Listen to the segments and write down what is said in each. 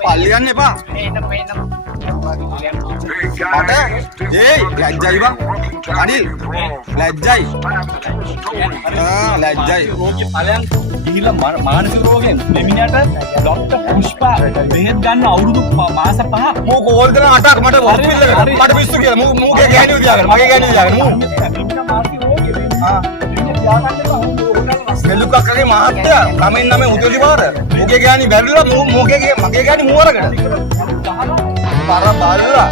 Palian nih pak. Ada, lejai bang. Adil, lejai. Lejai. ඵලයන් ගිහිල්ලා මානසික රෝගයෙන් දෙමිනියට ડોක්ටර් පුෂ්පා බෙහෙත් ගන්න අවුරුදු මාස 5ක් Mau call කරන 8ක් මට hospital එකට මට පිස්සු කියලා මූගේ ගෑණියෝ තියාගෙන මගේ ගෑණියෝ තියාගෙන මූ මානසික රෝගය මෙලුකක්කගේ මහත්තයා ළමෙන් නම උදේලි පාර මූගේ ගෑණි බැරිලා මගේ ගෑණි මුවරකට පාර බාලලා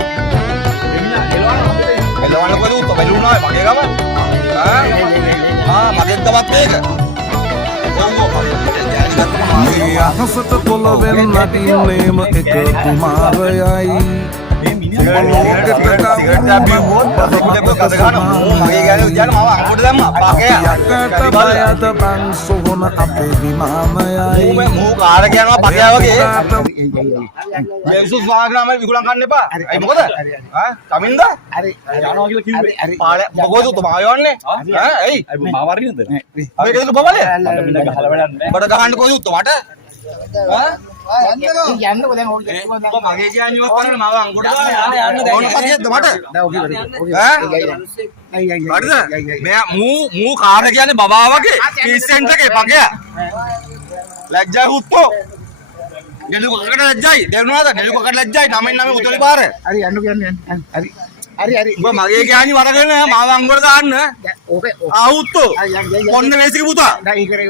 එලවන්න කොහෙද උත්ත බැලුණා මගේ ගම මගෙන් තමත් මේක මේ අහසට පොළවෙන් නටින්නේම එක කුමාරයයි සිගරට් මගේ ගෑණියෝ තියාගෙන මාව අංගොඩ දැම්මා පාකේ යකට බයද බං සොහන අපේ විමානයයි මූ කාර කියනවා පකයා වගේ මේසුස් වාග්‍රාමයි විකුණන් ගන්න එපා අයි මොකද කමින්ද හරි යනවා කියලා කිව්වේ පාල මොකද උත මායවන්නේ ඇයි මාව අරින්නද මේකද බබලේ මින ගහලා වැඩක් නැහැ බඩ ගහන්න කොහෙද උත මට යන්නකෝ දැන් ඕක මගේ ගෑණියෝ කරන මාව අංගොඩ දාලා යන්න ඕන පදියද්ද මට හරිද මෙයා මූ කාර කියන්නේ බබා වගේ කිස්සෙන්ට එකේ පගයා ලැජ්ජා හුත්තෝ නෙළුකකට ලැජ්ජයි දෙවනවාද නෙළුකකට ලැජ්ජයි නමෙන් නම උතලි පාර හරි යන්න කියන්නේ හරි හරි උඹ මගේ ගෑණි වරගෙන මාව අංගොඩ දාන්න ඕක ආවුත්තෝ මොන්න වේසික පුතා දැන් ඉකර